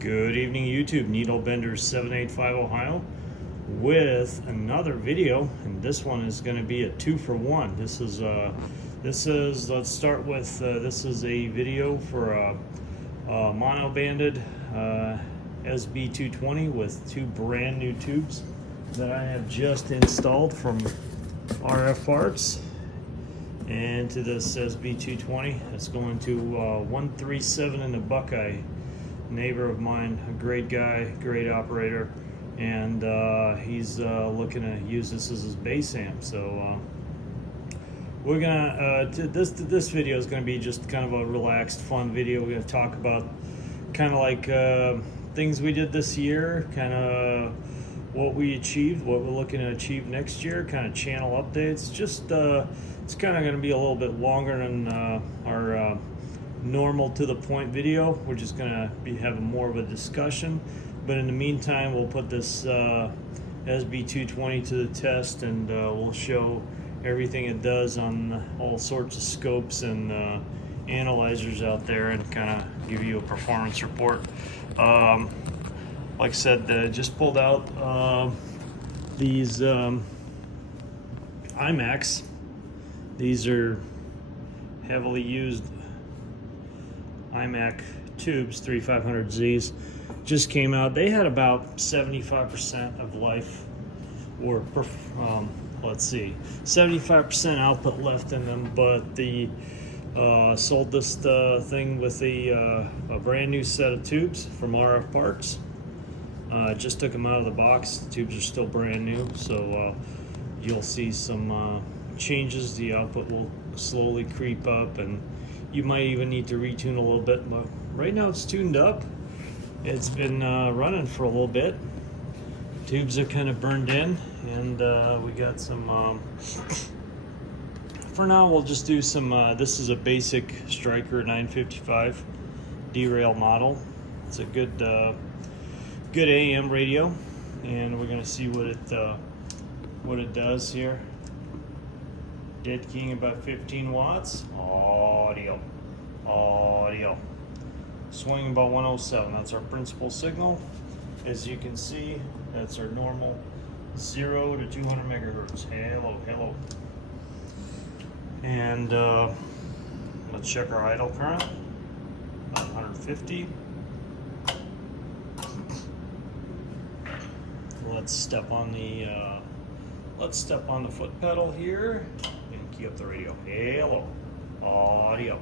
Good evening, YouTube. Needlebender 785 Ohio with another video, and this one is going to be a 2-for-1. This is let's start with this is a video for a mono banded SB220 with two brand new tubes that I have just installed from RF Parts into this SB220. It's going to 137 in the Buckeye. Neighbor of mine, a great guy, great operator, and he's looking to use this as his bass amp. So we're gonna this video is gonna be just kind of a relaxed, fun video. We're gonna talk about kind of like things we did this year, kind of what we achieved, what we're looking to achieve next year, kind of channel updates. Just it's kind of going to be a little bit longer than our normal to the point video. We're just going to be having more of a discussion, but in the meantime we'll put this SB220 to the test, and we'll show everything it does on all sorts of scopes and analyzers out there, and kind of give you a performance report. Like I said, just pulled out these iMacs. These are heavily used iMac tubes, 3500Zs. Just came out. They had about 75% of life, or let's see, 75% output left in them. But the sold this thing with a brand new set of tubes from RF Parts. Just took them out of the box. The tubes are still brand new, so you'll see some changes. The output will slowly creep up, and you might even need to retune a little bit, but right now it's tuned up. It's been running for a little bit. Tubes are kind of burned in, and we got some for now we'll just do some this is a basic Striker 955 derail model. It's a good AM radio, and we're gonna see what it does here. Dead keying about 15 watts. Audio. Swing about 107. That's our principal signal. As you can see, that's our normal 0 to 200 megahertz. Hello. And let's check our idle current. About 150. Let's step on the foot pedal here and key up the radio. Hello. Audio.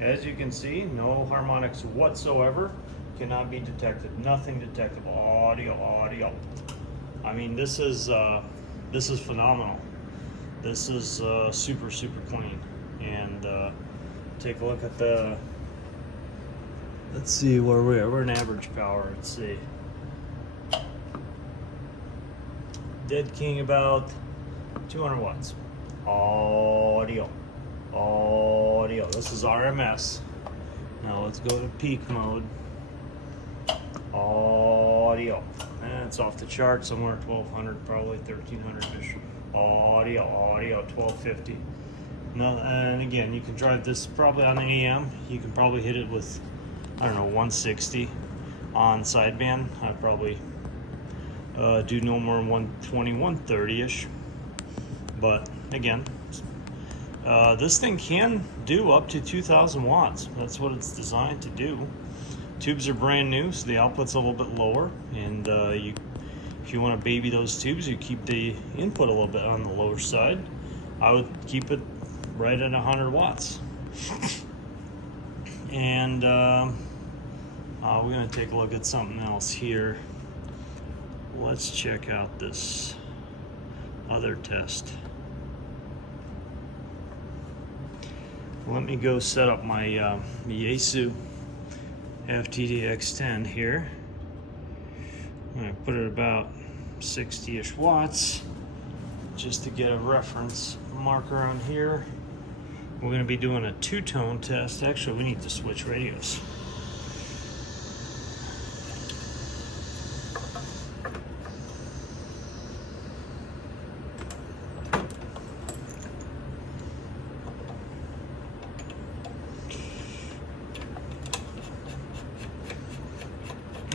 As you can see, no harmonics whatsoever. Cannot be detected. Nothing detected. Audio. I mean, this is phenomenal. This is super clean. And take a look at the. Let's see where we are. We're in average power. Let's see. Dead keying about 200 watts. Audio. This is RMS. Now let's go to peak mode. Audio. And it's off the chart somewhere 1200, probably 1300-ish. Audio, 1250. Now, and again, you can drive this probably on the AM. You can probably hit it with, I don't know, 160 on sideband. I probably do no more than 120, 130-ish. But again, this thing can do up to 2,000 watts. That's what it's designed to do. Tubes are brand new, so the output's a little bit lower. And if you want to baby those tubes, you keep the input a little bit on the lower side. I would keep it right at 100 watts. And we're going to take a look at something else here. Let's check out this other test. Let me go set up my Yaesu FTDX10 here. I'm going to put it about 60-ish watts just to get a reference marker on here. We're going to be doing a two-tone test. Actually, we need to switch radios.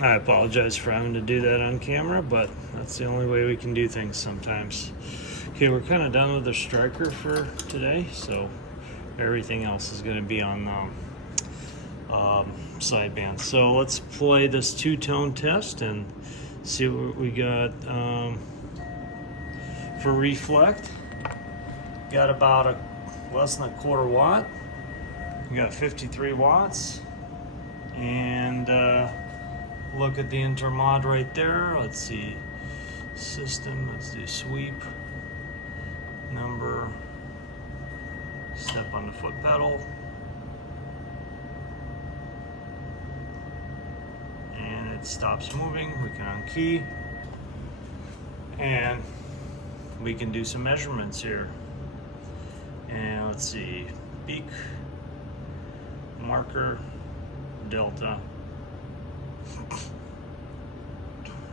I apologize for having to do that on camera, but that's the only way we can do things sometimes. Okay, we're kind of done with the striker for today, so everything else is going to be on sideband. So let's play this two-tone test and see what we got for reflect. Got about less than a quarter watt. We got 53 watts. And look at the intermod right there. Let's see, system, let's do sweep, number, step on the foot pedal, and it stops moving. We can unkey, and we can do some measurements here. And let's see, peak, marker, delta,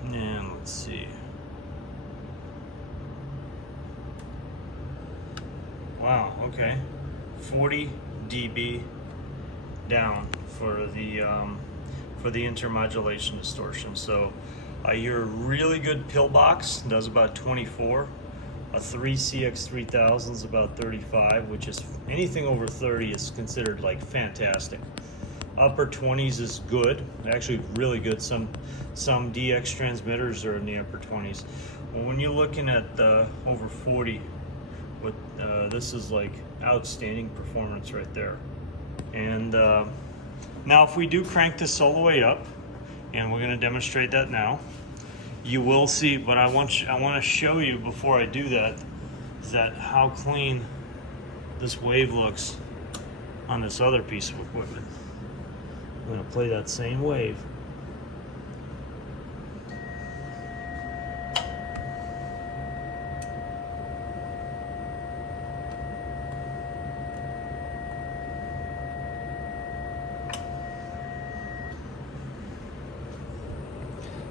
and let's see. Wow, okay, 40 dB down for the intermodulation distortion. So your really good pillbox does about 24. A 3CX3000 is about 35, which is anything over 30 is considered like fantastic. Upper 20s is good, actually really good. Some DX transmitters are in the upper 20s. Well, when you're looking at over 40, with this is like outstanding performance right there. And now if we do crank this all the way up, and we're going to demonstrate that now, you will see. But I want to show you before I do that, is that how clean this wave looks on this other piece of equipment. I'm going to play that same wave.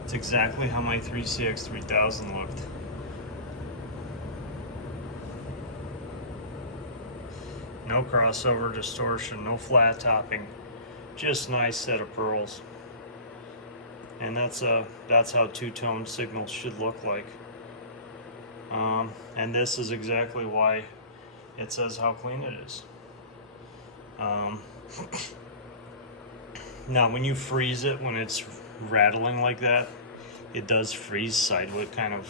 It's exactly how my 3CX3000 looked. No crossover distortion, no flat topping, just nice set of pearls. And that's how two-tone signals should look like. And this is exactly why it says how clean it is. Now when you freeze it, when it's rattling like that, it does freeze sideways, kind of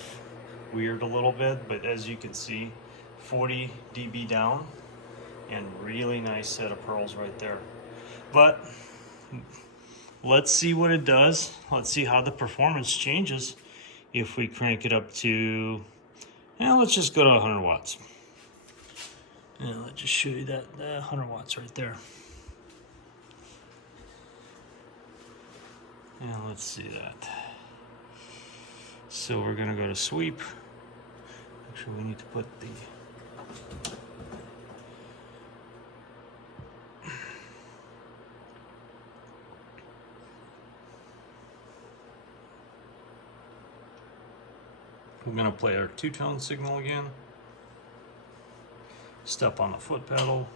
weird a little bit, but as you can see, 40 dB down, and really nice set of pearls right there. But let's see what it does. Let's see how the performance changes if we crank it up to, let's just go to 100 watts. And let's just show you that 100 watts right there. And let's see that. So we're gonna go to sweep. Actually, we need to put the we're gonna play our two-tone signal again. Step on the foot pedal.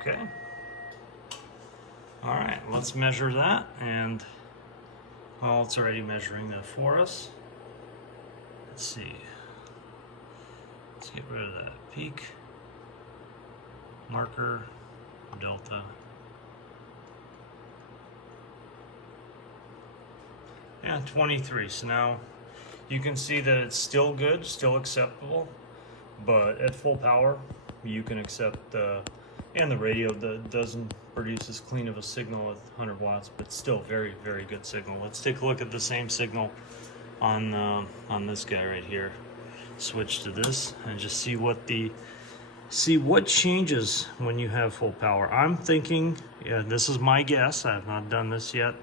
Okay. All right, let's measure that, and well, it's already measuring that for us. Let's see. Let's get rid of that peak, marker, delta. Yeah, 23. So now you can see that it's still good, still acceptable, but at full power, you can accept and the radio doesn't produce as clean of a signal with 100 watts, but still very, very good signal. Let's take a look at the same signal on this guy right here. Switch to this and just see what changes when you have full power. I'm thinking, yeah, this is my guess, I have not done this yet.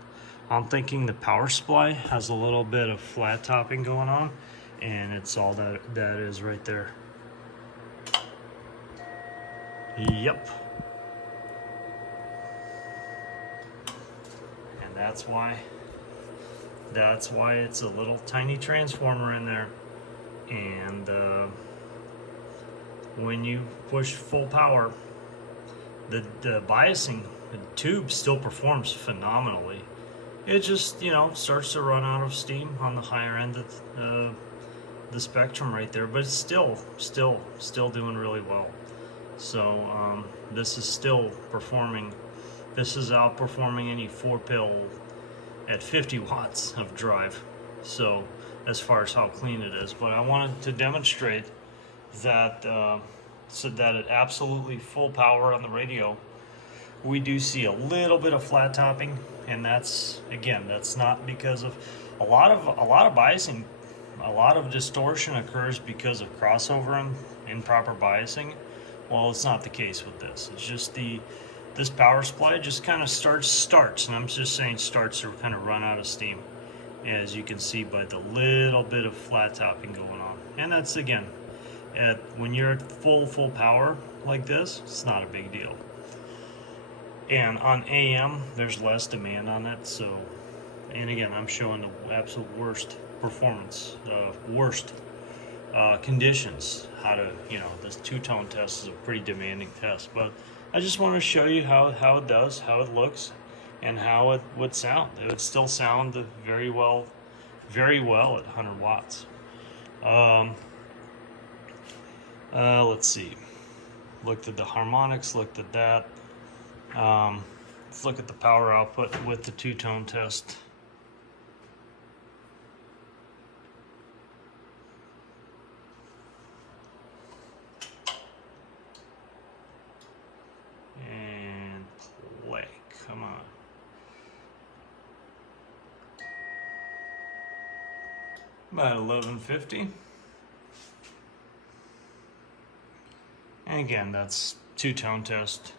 I'm thinking the power supply has a little bit of flat topping going on, and it's all that is right there. Yep. And that's why it's a little tiny transformer in there. And when you push full power, the biasing, the tube still performs phenomenally. It just, you know, starts to run out of steam on the higher end of the spectrum right there, but it's still doing really well. So this is still performing. This is outperforming any 4-pill at 50 watts of drive. So as far as how clean it is, but I wanted to demonstrate that so that at absolutely full power on the radio, we do see a little bit of flat topping, and that's, again, that's not because of a lot of biasing. A lot of distortion occurs because of crossover and improper biasing. Well, it's not the case with this. It's just this power supply just kind of starts, and I'm just saying starts to kind of run out of steam, as you can see by the little bit of flat topping going on. And that's, again, when you're at full power like this, it's not a big deal. And on AM, there's less demand on it. So, and again, I'm showing the absolute worst performance, worst conditions. How to, you know, this two-tone test is a pretty demanding test, but I just want to show you how it does, how it looks, and how it would sound. It would still sound very well at 100 watts. Let's see. Looked at the harmonics, looked at that. Let's look at the power output with the two-tone test. And play, come on. About 1150. And again, that's two-tone test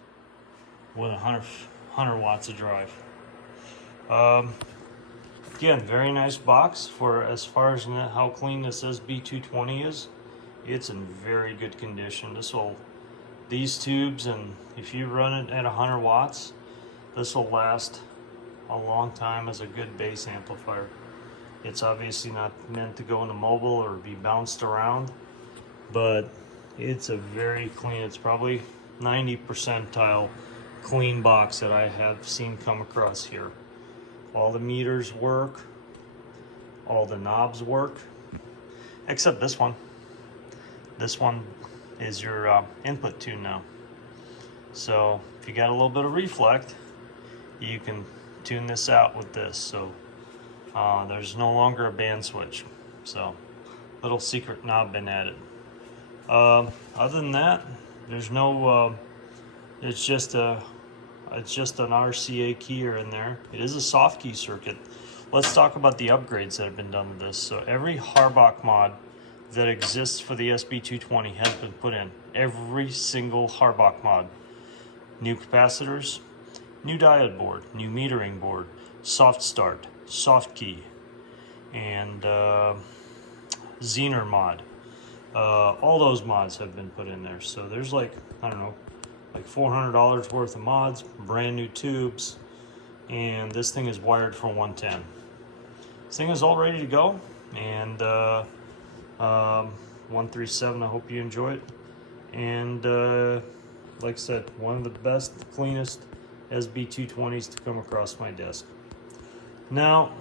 with 100 watts of drive. Again, very nice box for as far as how clean this SB220 is. It's in very good condition. These tubes, and if you run it at 100 watts, this will last a long time as a good bass amplifier. It's obviously not meant to go into mobile or be bounced around, but it's a very clean, it's probably 90 percentile clean box that I have seen come across here. All the meters work, all the knobs work, except this one. This one is your input tune now. So if you got a little bit of reflect, you can tune this out with this. So there's no longer a band switch. So little secret knob been added. Other than that, there's no, it's just an RCA keyer in there. It is a soft key circuit. Let's talk about the upgrades that have been done to this. So every Harbach mod that exists for the SB220 has been put in. Every single Harbach mod. New capacitors, new diode board, new metering board, soft start, soft key, and Zener mod. All those mods have been put in there. So there's like, I don't know, like $400 worth of mods, brand new tubes, and this thing is wired for 110. This thing is all ready to go, and 137, I hope you enjoy it. And like I said, one of the best, cleanest SB220s to come across my desk. Now,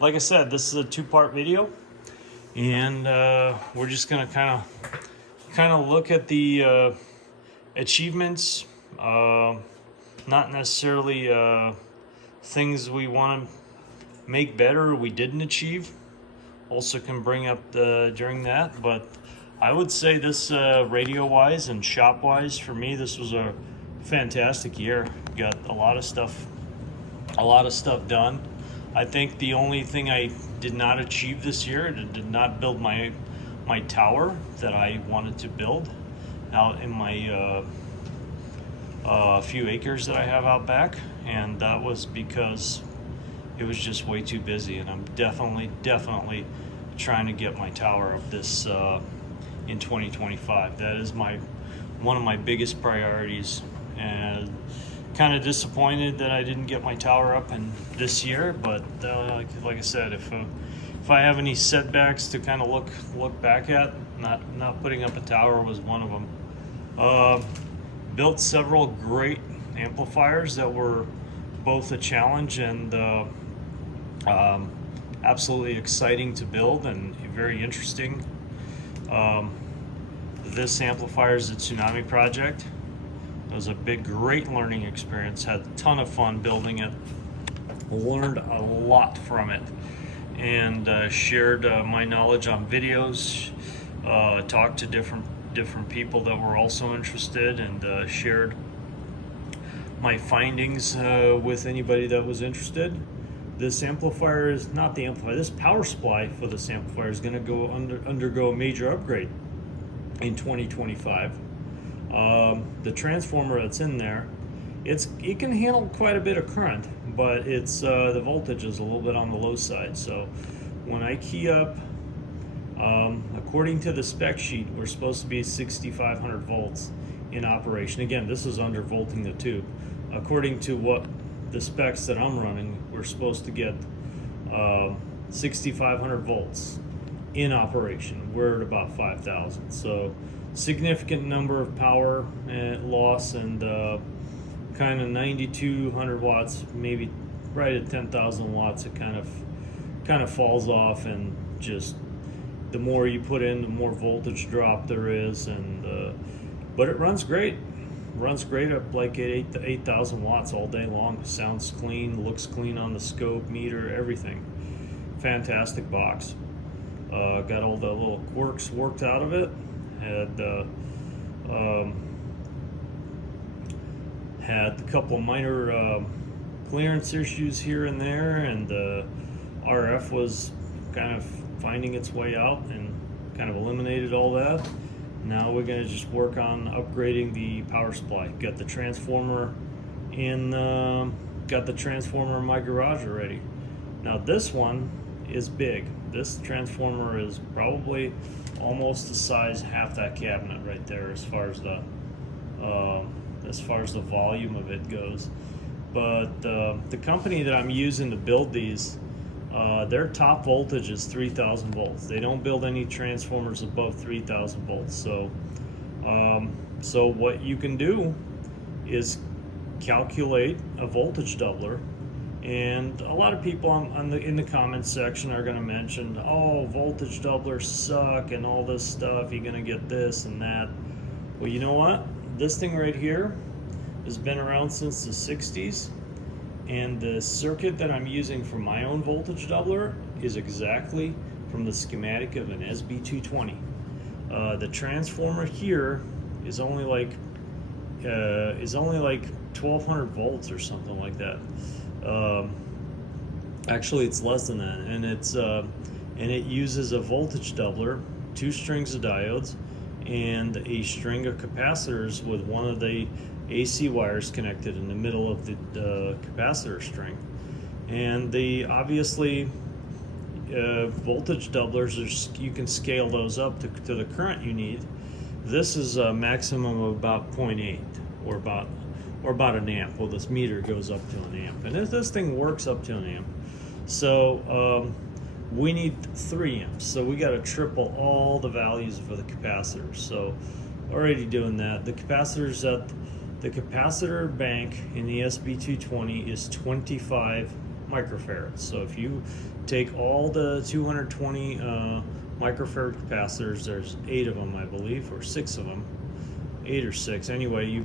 like I said, this is a two-part video, and we're just gonna kind of look at the achievements, not necessarily things we want to make better or we didn't achieve. Also can bring up during that, but I would say this radio wise and shop wise, for me, this was a fantastic year. Got a lot of stuff done. I think the only thing I did not achieve this year, I did not build my tower that I wanted to build out in my few acres that I have out back, and that was because it was just way too busy, and I'm definitely trying to get my tower up this in 2025. That is one of my biggest priorities, and kind of disappointed that I didn't get my tower up in this year, but like I said, if I have any setbacks to kind of look back at, not putting up a tower was one of them. Built several great amplifiers that were both a challenge and absolutely exciting to build and very interesting. This amplifier is a Tsunami project. It was a great learning experience. Had a ton of fun building it. Learned a lot from it, and shared my knowledge on videos. Talked to different people that were also interested, and shared my findings with anybody that was interested. This amplifier is not the amplifier. This power supply for this amplifier is going to undergo a major upgrade in 2025. The transformer that's in there, it can handle quite a bit of current, but it's the voltage is a little bit on the low side. So when I key up, according to the spec sheet, we're supposed to be 6,500 volts in operation. Again, this is undervolting the tube. According to what the specs that I'm running, we're supposed to get 6,500 volts in operation. We're at about 5,000. So significant number of power loss, and kind of 9,200 watts, maybe right at 10,000 watts. It kind of falls off, and just the more you put in, the more voltage drop there is, and but it runs great. Runs great up like at 8,000 watts all day long. Sounds clean, looks clean on the scope, meter, everything. Fantastic box. Got all the little quirks worked out of it. Had a couple of minor clearance issues here and there, and RF was kind of finding its way out and kind of eliminated all that. Now we're going to just work on upgrading the power supply. Got the transformer in my garage already. Now this one is big. This transformer is probably almost the size half that cabinet right there, as far as the volume of it goes. But the company that I'm using to build these, their top voltage is 3,000 volts. They don't build any transformers above 3,000 volts. So, so what you can do is calculate a voltage doubler. And a lot of people in the comments section are going to mention, oh, voltage doublers suck and all this stuff. You're going to get this and that. Well, you know what? This thing right here has been around since the 60s. And the circuit that I'm using for my own voltage doubler is exactly from the schematic of an SB220. The transformer here is only like 1,200 volts or something like that. Actually, it's less than that, and it uses a voltage doubler, 2 strings of diodes, and a string of capacitors with one of the AC wires connected in the middle of the capacitor string. And obviously voltage doublers you can scale those up to the current you need. This is a maximum of about 0.8 or about an amp. Well, this meter goes up to an amp, and this thing works up to an amp. So we need 3 amps, so we got to triple all the values for the capacitors. So already doing that. The capacitor bank in the SB220 is 25 microfarads. So if you take all the 220 microfarad capacitors, there's 8 of them, I believe, or 6 of them, 8 or 6. Anyway, you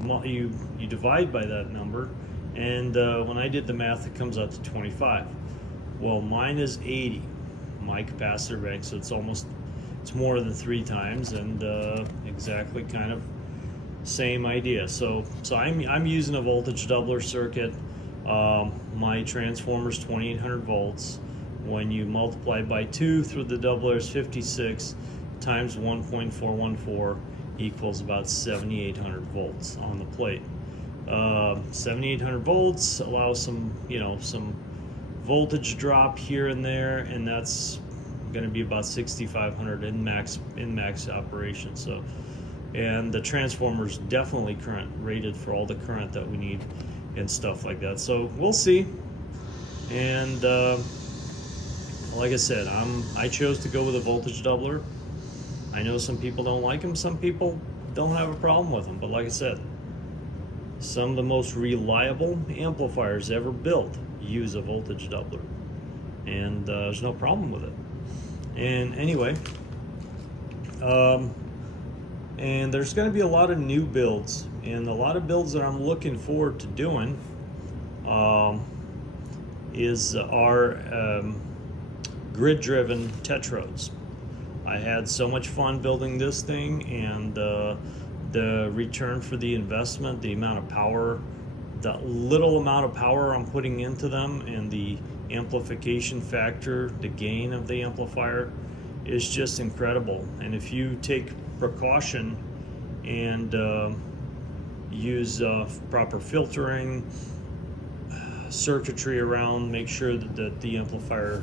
divide by that number, and when I did the math, it comes out to 25. Well, mine is 80, my capacitor bank, so it's more than 3 times, and exactly kind of same idea. So I'm using a voltage doubler circuit. My transformer is 2,800 volts. When you multiply by 2 through the doubler is 56 times 1.414 equals about 7,800 volts on the plate. 7,800 volts allows some voltage drop here and there, and that's going to be about 6,500 in max operation. So, and the transformer is definitely current rated for all the current that we need and stuff like that. So we'll see. And like I said, I chose to go with a voltage doubler. I know some people don't like them, some people don't have a problem with them, but like I said, some of the most reliable amplifiers ever built use a voltage doubler, and there's no problem with it. And anyway, and there's going to be a lot of new builds, and a lot of builds that I'm looking forward to doing is our grid-driven Tetrodes. I had so much fun building this thing, and the return for the investment, the amount of power, the little amount of power I'm putting into them, and the amplification factor, the gain of the amplifier is just incredible. And if you take precaution and use proper filtering, circuitry around, make sure that the amplifier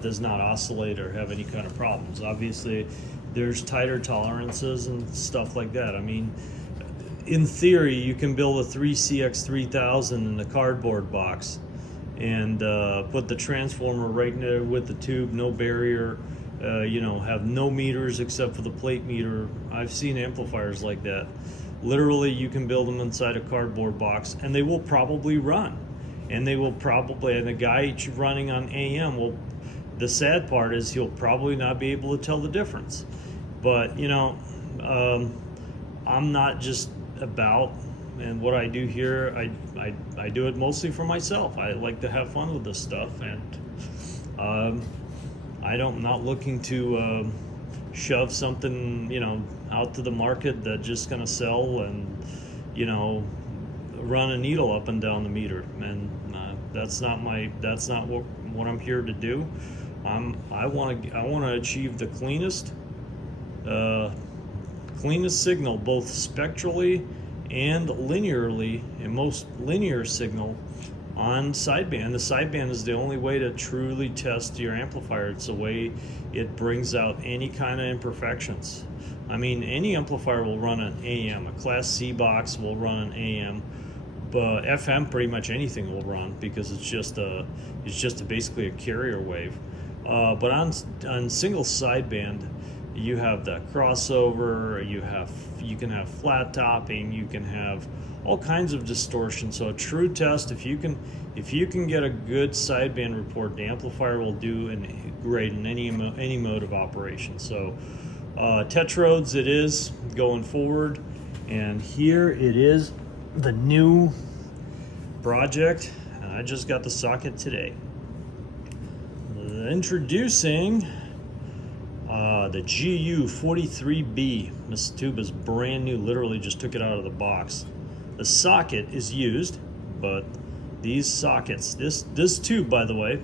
does not oscillate or have any kind of problems. Obviously, there's tighter tolerances and stuff like that. I mean, in theory, you can build a 3CX3000 in a cardboard box and put the transformer right there with the tube, no barrier, you know, have no meters except for the plate meter. I've seen amplifiers like that. Literally, you can build them inside a cardboard box, and they will probably run. And they will probably, and the guy running on AM will, the sad part is he'll probably not be able to tell the difference. But, you know, I'm not just about, and what I do here, I do it mostly for myself. I like to have fun with this stuff, and I'm not looking to shove something, you know, out to the market that's just gonna sell and, you know, run a needle up and down the meter. And that's not what I'm here to do. I want to achieve the cleanest signal, both spectrally and linearly, and most linear signal on sideband. The sideband is the only way to truly test your amplifier. It's the way it brings out any kind of imperfections. I mean, any amplifier will run an AM. A Class C box will run an AM. But FM, pretty much anything will run, because it's just basically a carrier wave. But on single sideband, you have the crossover. You can have flat topping. You can have all kinds of distortion. So a true test, if you can get a good sideband report, the amplifier will do great in any mode of operation. So Tetrodes it is going forward, and here it is, the new project. I just got the socket today. Introducing the GU43B. This tube is brand new, literally just took it out of the box. The socket is used, but these sockets, this tube, by the way,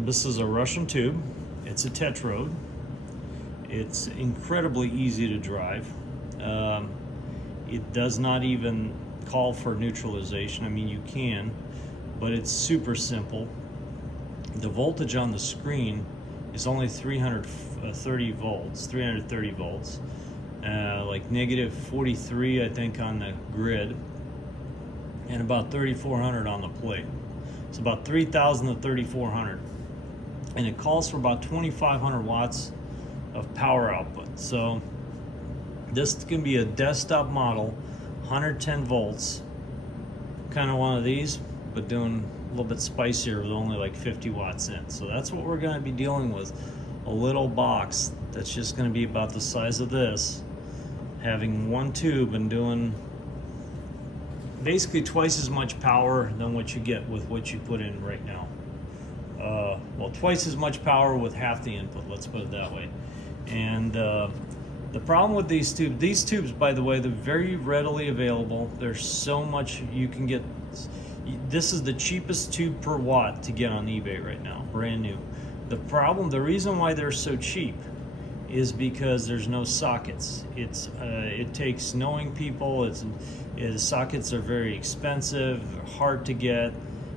this is a Russian tube. It's a Tetrode. It's incredibly easy to drive. It does not even call for neutralization. I mean, you can, but it's super simple. The voltage on the screen is only 330 volts, like negative 43, I think, on the grid, and about 3,400 on the plate. It's about 3,000 to 3,400, and it calls for about 2,500 watts of power output. So this can be a desktop model, 110 volts, kind of one of these, but doing a little bit spicier with only like 50 watts in. So that's what we're going to be dealing with. A little box that's just going to be about the size of this, having one tube and doing basically twice as much power than what you get with what you put in right now. Well, twice as much power with half the input, let's put it that way. And the problem with these tubes, by the way, they're very readily available. There's so much you can get. This is the cheapest tube per watt to get on eBay right now, brand new. The reason why they're so cheap is because there's no sockets. It takes knowing people. Sockets are very expensive, hard to get,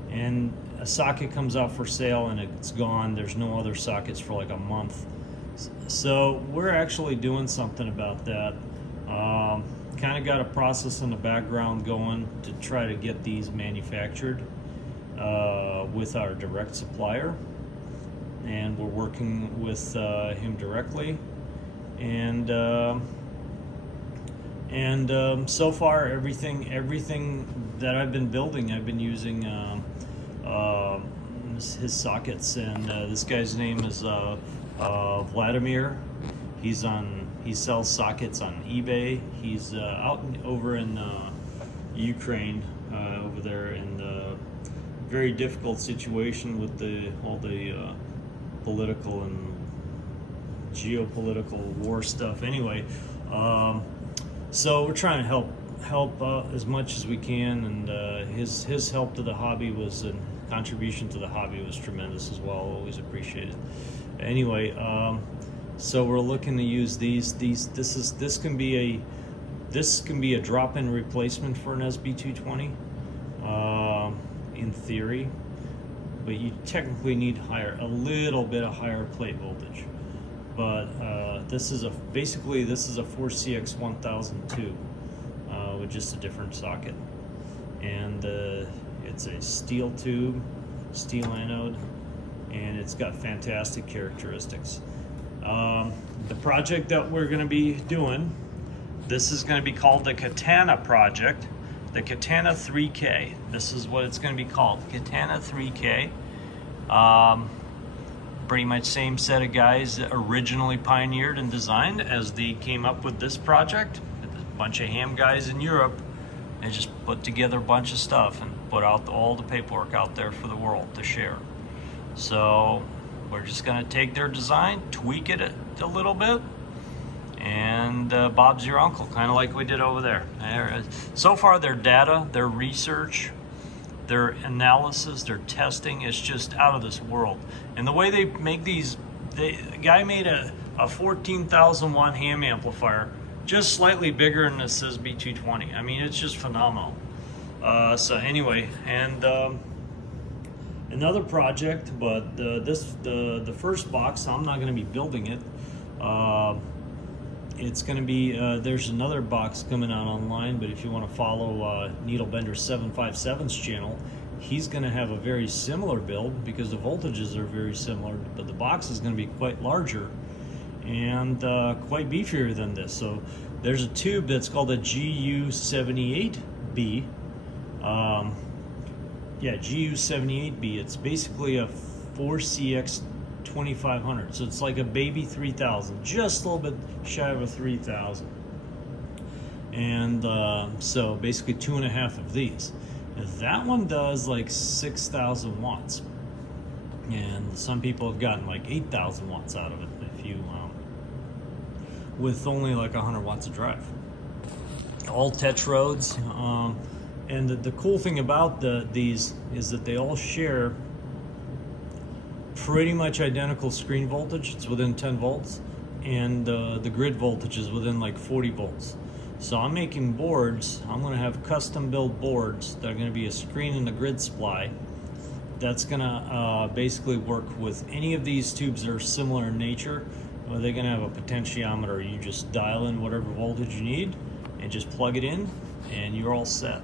and a socket comes out for sale and it's gone. There's no other sockets for like a month. So we're actually doing something about that. Kind of got a process in the background going to try to get these manufactured. with our direct supplier, and we're working with him directly, and so far everything that I've been building, I've been using his sockets, and this guy's name is Vladimir. He sells sockets on eBay. He's over in Ukraine, over there in the very difficult situation with all the political and geopolitical war stuff. Anyway, so we're trying to help as much as we can, and his help to the hobby was, and contribution to the hobby was tremendous as well. Always appreciated. Anyway, so we're looking to use these. This can be a drop-in replacement for an SB220, in theory, but you technically need a little bit of higher plate voltage. But this is basically a 4CX1000 tube with just a different socket, and it's a steel tube, steel anode, and it's got fantastic characteristics. The project that we're going to be doing, this is going to be called the Katana project, the Katana 3K. This is what it's going to be called, Katana 3K. Pretty much same set of guys that originally pioneered and designed as they came up with this project. A bunch of ham guys in Europe. They just put together a bunch of stuff and put out all the paperwork out there for the world to share. So we're just going to take their design, tweak it a little bit, and Bob's your uncle, kind of like we did over there. So far, their data, their research, their analysis, their testing is just out of this world. And the way they make these, the guy made a 14,000 watt ham amplifier, just slightly bigger than this SB220. I mean, it's just phenomenal. So anyway, and another project, but the first box, I'm not going to be building it. It's going to be, there's another box coming out online, but if you want to follow Needlebender 757's channel, he's going to have a very similar build because the voltages are very similar, but the box is going to be quite larger and quite beefier than this. So there's a tube that's called a GU78B. Yeah, GU78B. It's basically a 4CX 2500, so it's like a baby 3000, just a little bit shy of a 3000, and so basically 2.5 of these. That one does like 6,000 watts, and some people have gotten like 8,000 watts out of it if you with only like 100 watts of drive. All Tetrodes, and the cool thing about these is that they all share pretty much identical screen voltage. It's within 10 volts, and the grid voltage is within like 40 volts. So I'm making boards. I'm going to have custom built boards that are going to be a screen and a grid supply that's going to basically work with any of these tubes that are similar in nature. They're going to have a potentiometer. You just dial in whatever voltage you need and just plug it in, and you're all set.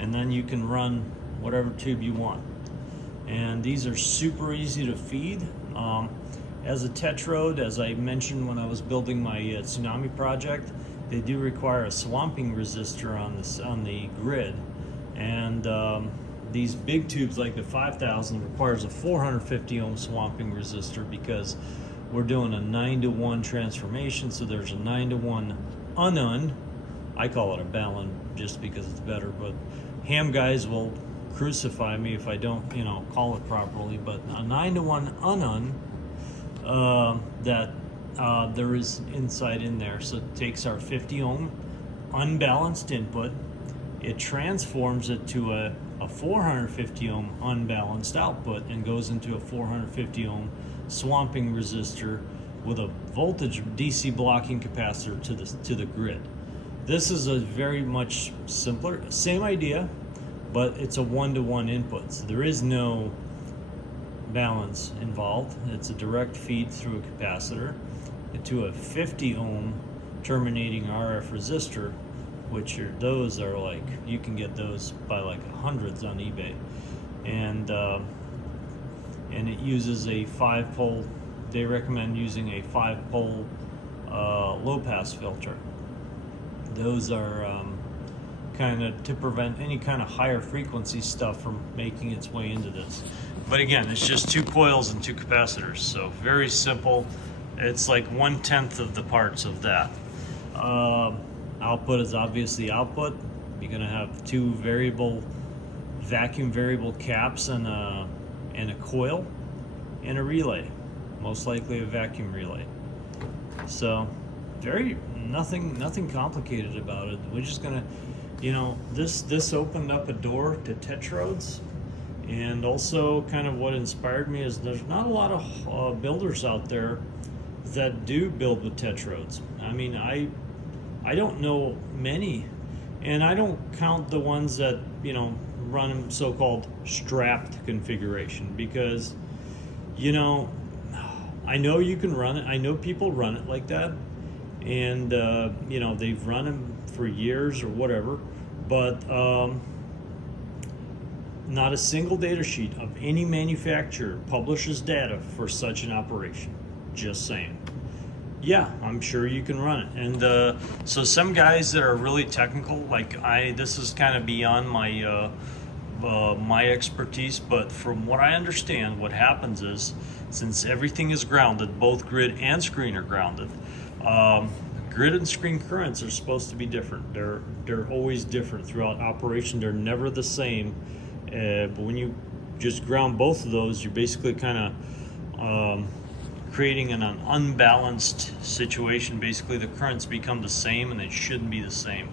And then you can run whatever tube you want. And these are super easy to feed. As a Tetrode, as I mentioned when I was building my tsunami project, they do require a swamping resistor on the grid, and these big tubes like the 5000 requires a 450 ohm swamping resistor because we're doing a 9-to-1 transformation. So there's a 9-to-1 unun. I call it a balun just because it's better, but ham guys will crucify me if I don't, call it properly. But a 9-to-1 unun that there is inside in there. So it takes our 50 ohm unbalanced input, it transforms it to a 450 ohm unbalanced output and goes into a 450 ohm swamping resistor with a voltage DC blocking capacitor to the grid. This is a very much simpler, same idea, but it's a 1-to-1 input. So there is no balance involved. It's a direct feed through a capacitor to a 50 ohm terminating RF resistor, which those are like, you can get those by like hundreds on eBay. and it uses a 5-pole. They recommend using a 5-pole low pass filter. Those are kind of to prevent any kind of higher frequency stuff from making its way into this. But again, it's just 2 coils and 2 capacitors, so very simple. It's like 1/10 of the parts of that. Output is obviously output. You're going to have 2 vacuum variable caps and a coil and a relay, most likely a vacuum relay. So nothing complicated about it. We're just gonna, this opened up a door to Tetrodes, and also kind of what inspired me is there's not a lot of builders out there that do build with Tetrodes. I mean, I don't know many, and I don't count the ones that run so-called strapped configuration, because I know you can run it. I know people run it like that, and they've run them for years or whatever, but not a single data sheet of any manufacturer publishes data for such an operation. Just saying. Yeah, I'm sure you can run it. And so some guys that are really technical, like this is kind of beyond my my expertise, but from what I understand, what happens is, since everything is grounded, both grid and screen are grounded, grid and screen currents are supposed to be different. They're always different throughout operation. They're never the same. But when you just ground both of those, you're basically kind of creating an unbalanced situation. Basically, the currents become the same, and they shouldn't be the same.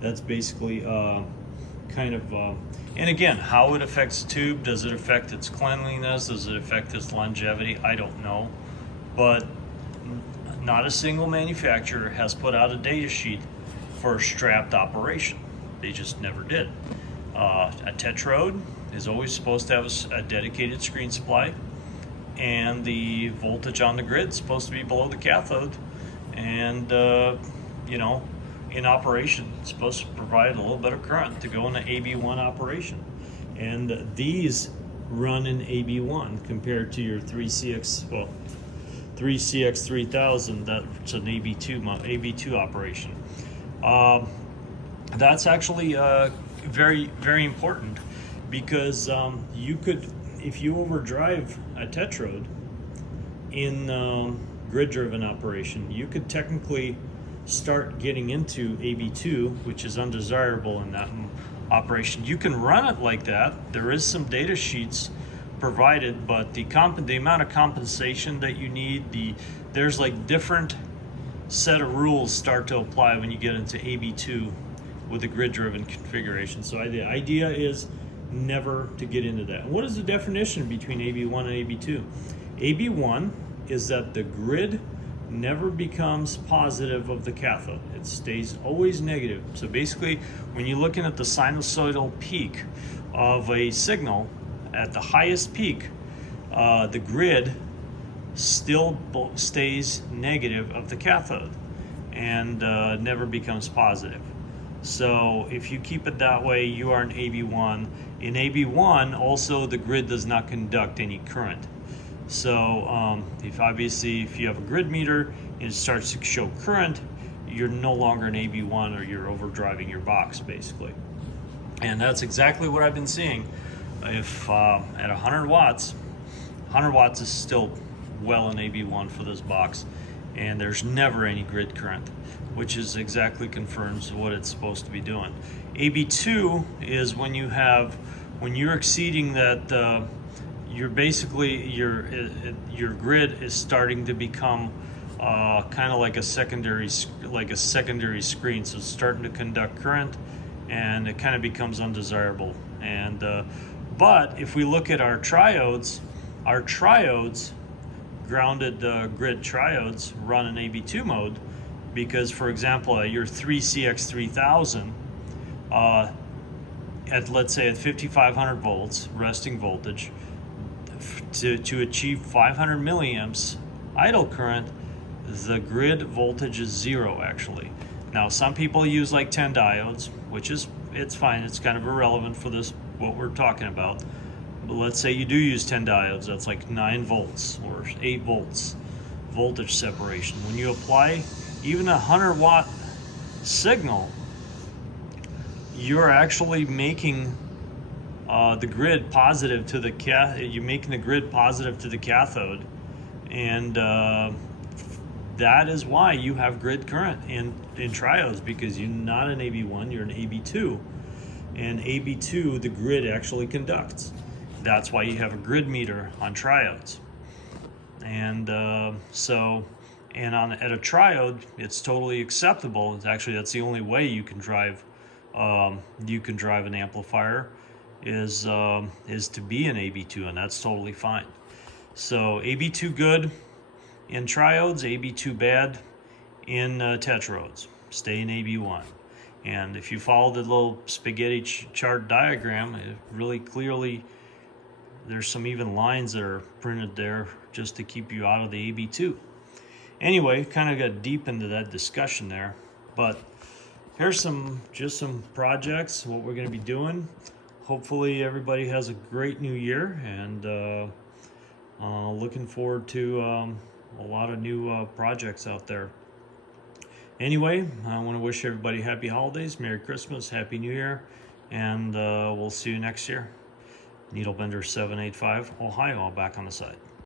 That's basically kind of, and again, how it affects the tube. Does it affect its cleanliness? Does it affect its longevity? I don't know. But not a single manufacturer has put out a data sheet for a strapped operation. They just never did. A Tetrode is always supposed to have a dedicated screen supply, and the voltage on the grid is supposed to be below the cathode, and in operation it's supposed to provide a little bit of current to go into AB1 operation. And these run in AB1 compared to your 3CX3000, that's an AB2 operation. That's actually very, very important, because you could, if you overdrive a Tetrode in grid-driven operation, you could technically start getting into AB2, which is undesirable in that operation. You can run it like that. There is some data sheets provided, but the amount of compensation that you need, there's like different set of rules start to apply when you get into AB2 with a grid-driven configuration. So the idea is never to get into that. And what is the definition between AB1 and AB2? AB1 is that the grid never becomes positive of the cathode. It stays always negative. So basically, when you're looking at the sinusoidal peak of a signal, at the highest peak, the grid still stays negative of the cathode and never becomes positive. So if you keep it that way, you are in AB1. In AB1, also the grid does not conduct any current. So if you have a grid meter and it starts to show current, you're no longer in AB1, or you're overdriving your box, basically. And that's exactly what I've been seeing. If at 100 watts is still well in AB1 for this box, and there's never any grid current, which is exactly confirms what it's supposed to be doing. AB2 is when you're exceeding that, you're basically, your grid is starting to become kind of like a secondary screen. So it's starting to conduct current, and it kind of becomes undesirable. And but if we look at our triodes, grounded grid triodes run in AB2 mode, because, for example, your 3CX3000, let's say at 5,500 volts resting voltage, to achieve 500 milliamps idle current, the grid voltage is 0 actually. Now some people use like 10 diodes, which is, it's fine, it's kind of irrelevant for this, what we're talking about. But let's say you do use 10 diodes, that's like 9 volts or 8 volts voltage separation. When you apply even a 100-watt signal, you're actually making the grid positive to the you're making the grid positive to the cathode, and that is why you have grid current in triodes, because you're not an AB1, you're an AB2, and AB2 the grid actually conducts. That's why you have a grid meter on triodes. And at a triode, it's totally acceptable. It's actually, that's the only way you can drive an amplifier is to be an AB2, and that's totally fine. So AB2 good in triodes, AB2 bad in tetrodes. Stay in AB1. And if you follow the little spaghetti chart diagram, it really clearly, there's some even lines that are printed there just to keep you out of the AB2. Anyway, kind of got deep into that discussion there, but here's just some projects, what we're going to be doing. Hopefully everybody has a great new year, and looking forward to a lot of new projects out there. Anyway, I want to wish everybody happy holidays, Merry Christmas, Happy New Year, and we'll see you next year. Needlebender 785, Ohio, back on the side.